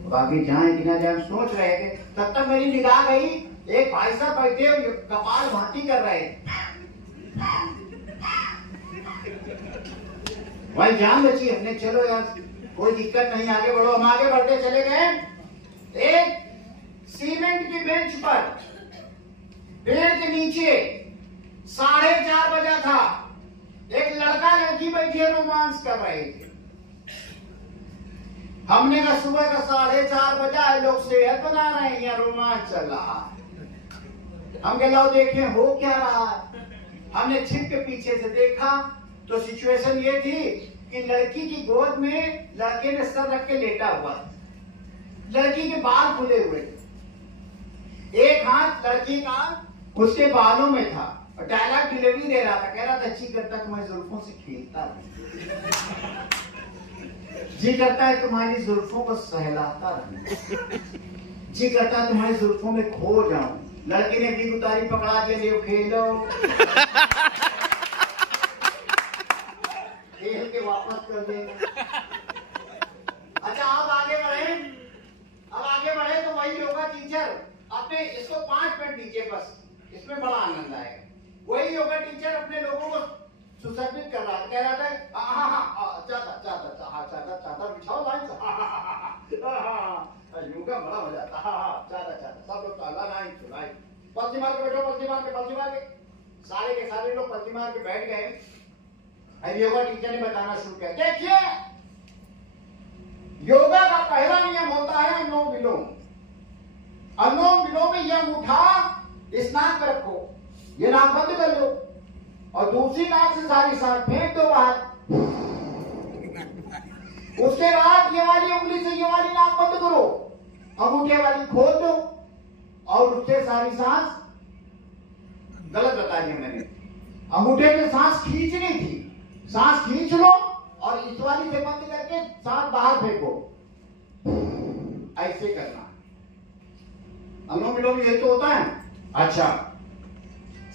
बाकी जाए कि ना जाए हम सोच रहे थे। तब तक मेरी निगाह गई, एक भाई साहब बैठे कपाल भाती कर रहे, भाई जान बची। हमने चलो यार कोई दिक्कत नहीं, आगे बढ़ो। हम आगे बढ़ते चले गए। एक सीमेंट की बेंच पर पेड़ के नीचे 4:30 बजा था, एक लड़का लड़की बैठे रोमांस कर रहे थे। हमने कहा सुबह का 4:30 बजा है, लोग सेहत बना रहे हैं या रोमांच चल रहा है। हम कह लो देखें हो क्या रहा है। हमने छिप के पीछे से देखा तो सिचुएशन ये थी कि लड़की की गोद में लड़के ने सर रख के लेटा हुआ था, लड़की के बाल खुले हुए थे, एक हाथ लड़की का उसके बालों में था और डायलॉग डिलीवरी दे रहा था। कह रहा था जी करता तुम्हारी जुल्फों से खेलता रहूं, जी करता है तुम्हारी जुल्फों को सहलाता रहूं, जी करता है तुम्हारी जुल्फों में खो जाऊं। लड़के ने भी उतारी पकड़ा दिया, ले खेलो, खेल के वापस कर देंगे। अच्छा अब आगे बढ़े तो वही योगा टीचर अपने इसको 5 मिनट दीजिए बस, इसमें बड़ा आनंद आएगा। वही योगा टीचर अपने लोगों को सुसज्जित कर रहा था, कह रहा था चादर बिछाओ लाइन से, योगा बड़ा मजा आता, चादर सब लोग लाइन से लाइन, पलटी मार के बैठो, पलटी मार के सारे के सारे लोग पलटी मार के बैठ गए। अब योगा टीचर ने बताना शुरू किया, देखिए योगा का पहला नियम होता है अनुलोम विलोम। अनुलोम विलोम में यह अंगूठा इस नाक पर रखो, ये नाक बंद कर लो और दूसरी नाक से सारी सांस फेंक दो बाहर। उसके बाद ये वाली उंगली से ये वाली नाक बंद करो, अंगूठे वाली खोल दो और उससे सारी सांस, गलत बता दिया मैंने, अंगूठे से सांस खींचनी थी, सांस खींच लो और इस वाली से बंद करके सांस बाहर फेंको, ऐसे करना। अनुलोम विलोम ये तो होता है। अच्छा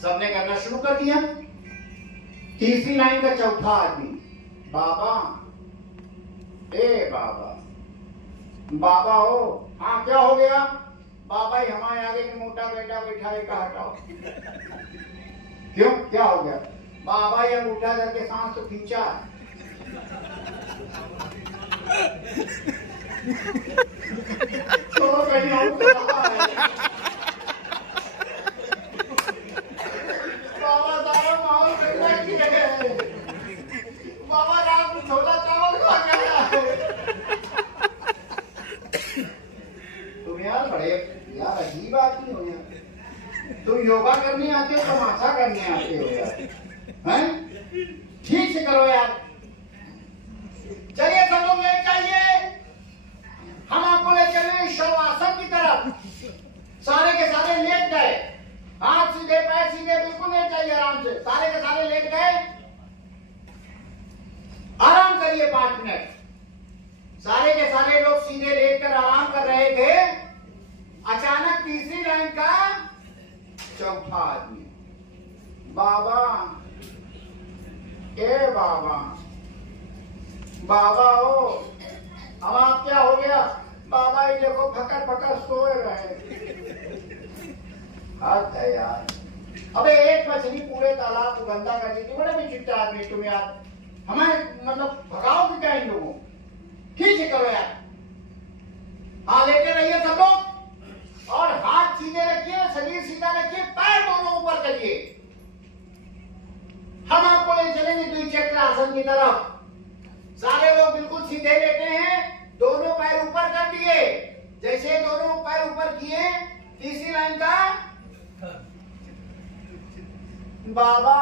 सबने करना शुरू कर दिया। तीसरी लाइन का चौथा आदमी, बाबा ए बाबा हो, हाँ क्या हो गया? बाबा ही हमारे आगे के मोटा बेटा बैठा है, का हटाओ। क्यों क्या हो गया? बाबा ही अंगूठा करके सांस तो खींचा, छोड़ो कहीं और बाबा साहब माहौल बिगड़ा किए हैं। बाबा रात में छोला चावल खा गया है। करनी आती हो, तमाशा करने आते हो यार, हैं? ठीक से करो यार। चलिए सब लोग लेट जाइए, हम आपको ले चले शवासन की तरफ। सारे के सारे लेट गए, हाथ सीधे पैर सीधे, बिल्कुल लेट जाइए आराम से। सारे के सारे लेट गए, आराम करिए 5 मिनट। सारे के सारे लोग सीधे लेटकर आराम कर रहे थे, अचानक तीसरी लाइन का चौथा आदमी, बाबा ए बाबा, बाबा हो, हम आप क्या हो गया? बाबा ये देखो फकर फकर सोए रहे। हद है यार, अबे एक मछली पूरे तालाब को गंदा कर दी थी। बड़े भी चिट्टा आदमी तुम यार, हमें मतलब भगाओ भी क्या इन लोगों? ठीक है करो यार। हाँ लेटे रहिए सब लोग, और हाथ सीधे रखिए, शरीर सीधा रखिए, पैर दोनों ऊपर करिए। हम आपको ले चलेंगे द्विचक्र आसन की तरफ। सारे लोग बिल्कुल सीधे लेटे हैं, दोनों पैर ऊपर कर दिए। जैसे दोनों पैर ऊपर किए, तीसरी लाइन का बाबा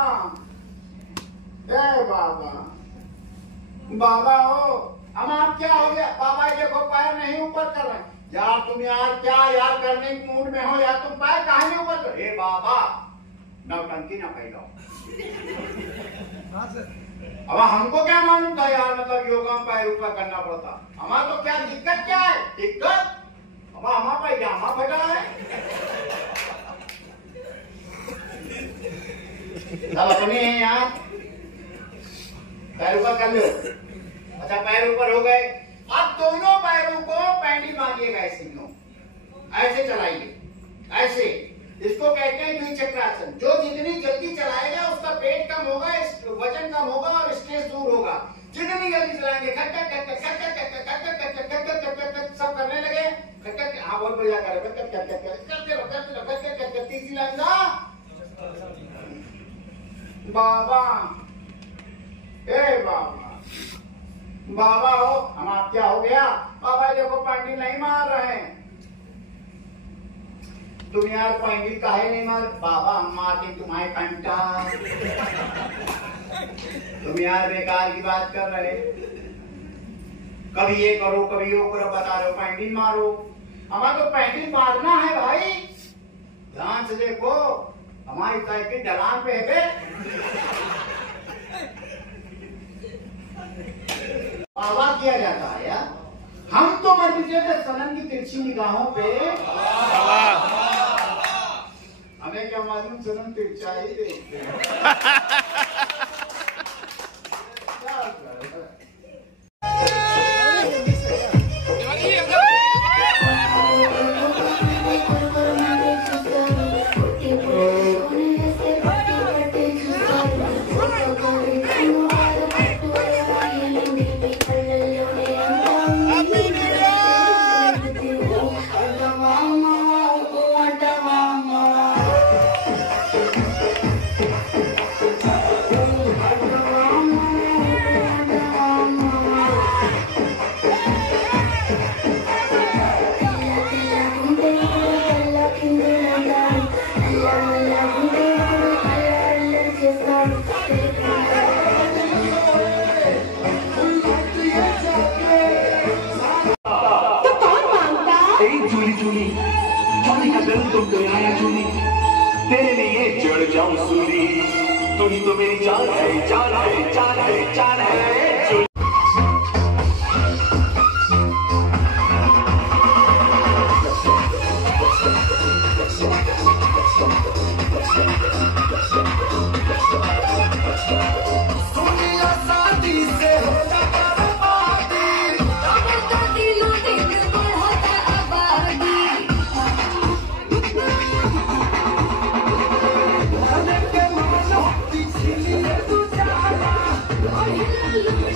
ए बाबा, बाबा हो, हम आप क्या हो गया? बाबा देखो पैर नहीं ऊपर कर रहे यार। तुम यार क्या यार करने के मूड में हो यार? तुम पैर काहे नहीं ऊपर कर? ए बाबा, नौटंकी ना फैलाओ। अब हमको क्या मालूम था यार, मतलब योगा में पैर ऊपर करना पड़ता। हमारा तो क्या दिक्कत क्या है? दिक्कत हमारा पैजामा फटा है। सब अपने हैं यार, पैर ऊपर कर लो। अच्छा पैर ऊपर हो गए, अब दोनों पैरों को पैंडी मारिएगा ऐसे, ऐसे चलाइए, ऐसे। इसको कहते हैं द्विचक्रासन। जो जितनी जल्दी चलाएगा उसका पेट कम होगा, वजन कम होगा और स्ट्रेस दूर होगा। जितनी जल्दी चलाएंगे सब करने लगे, हाँ बहुत बढ़िया करे। तीसरी लाइन का बाबा ए बाबा, बाबा हो, हम आप क्या हो गया? बाबा देखो पैंडी नहीं मार रहे हैं। तुम यार पैंडी काहे नहीं मार? बाबा हम मारते तुम्हारे कंटा। तुम यार बेकार की बात कर रहे, कभी ये करो कभी वो करो, बता रहे हो पैंडी मारो। हमारा तो पैंडी मारना है भाई, ध्यान से देखो। हमारी साइकिल ढलान पे है बे। बाबा किया जाता है यार, हम तो मर भी थे सनम की तिरछी निगाहों पे। हमें क्या मालूम, सनम तिरछा ही देखते हैं। तेरे लिए चढ़ जाऊं सूली, तू ही तो मेरी जान है, जान है, जान है, जान है। Look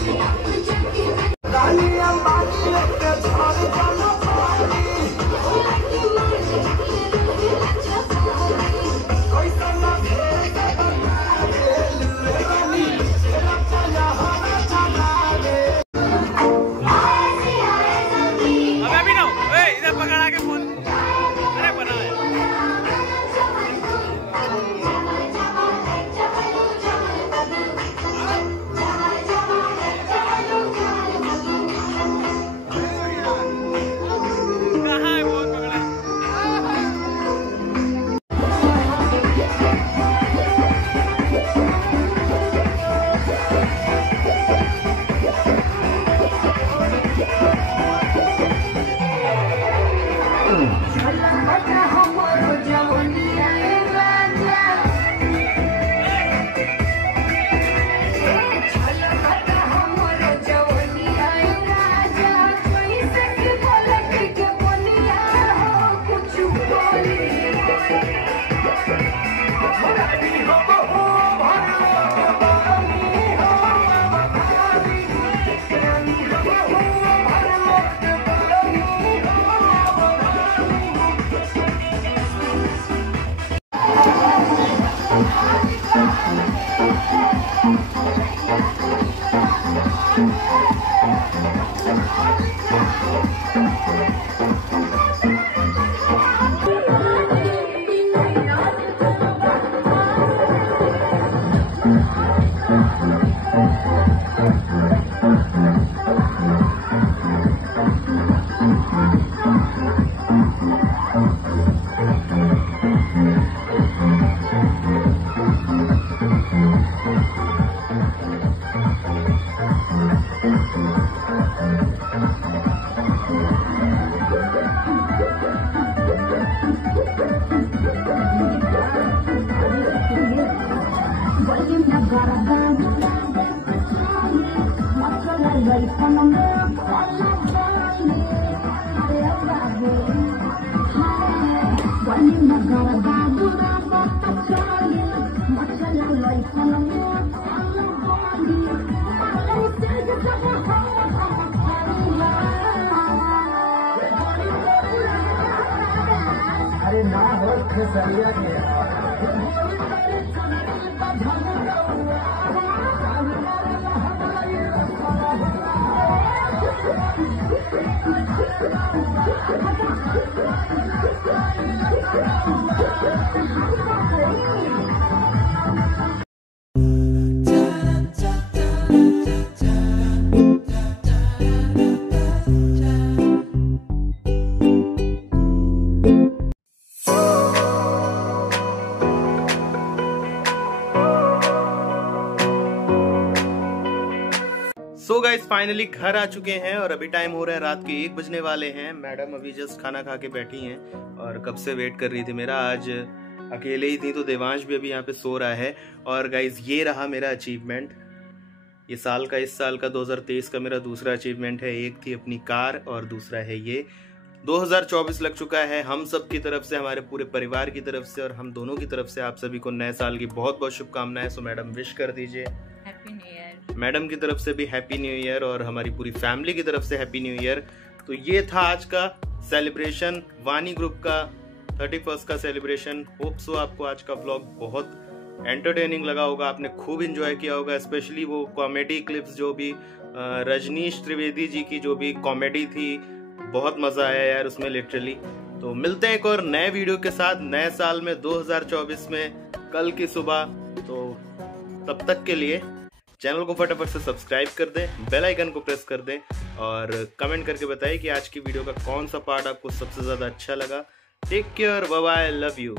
अरे ना हो खेसरिया के सो गाइस फाइनली घर आ चुके हैं और अभी टाइम हो रहा है रात के 1 बजने वाले हैं। मैडम अभी जस्ट खाना खा के बैठी हैं और कब से वेट कर रही थी मेरा। आज अकेले ही थी तो देवांश भी अभी यहाँ पे सो रहा है। और गाइस ये रहा मेरा अचीवमेंट ये साल का, इस साल का 2023 का मेरा दूसरा अचीवमेंट है। एक थी अपनी कार और दूसरा है ये। 2024 लग चुका है हम सब की तरफ से, हमारे पूरे परिवार की तरफ से और हम दोनों की तरफ से आप सभी को नए साल की बहुत बहुत शुभकामनाएं। सो मैडम विश कर दीजिए। Happy new year. मैडम की तरफ से भी हैप्पी न्यू ईयर और हमारी पूरी फैमिली की तरफ से हैप्पी न्यू ईयर। तो ये था आज का सेलिब्रेशन, वानी ग्रुप का 31st का सेलिब्रेशन। होप सो आपको आज का व्लॉग बहुत एंटरटेनिंग लगा होगा, आपने खूब एंजॉय किया होगा। स्पेशली वो कॉमेडी क्लिप्स जो भी रजनीश त्रिवेदी जी की जो भी कॉमेडी थी, बहुत मजा आया यार उसमें लिटरली। तो मिलते हैं एक और नए वीडियो के साथ नए साल में 2024 में कल की सुबह। तो तब तक के लिए चैनल को फटाफट से सब्सक्राइब कर दें, बेल आइकन को प्रेस कर दें और कमेंट करके बताइए कि आज की वीडियो का कौन सा पार्ट आपको सबसे ज्यादा अच्छा लगा। Take care, bye bye, love you.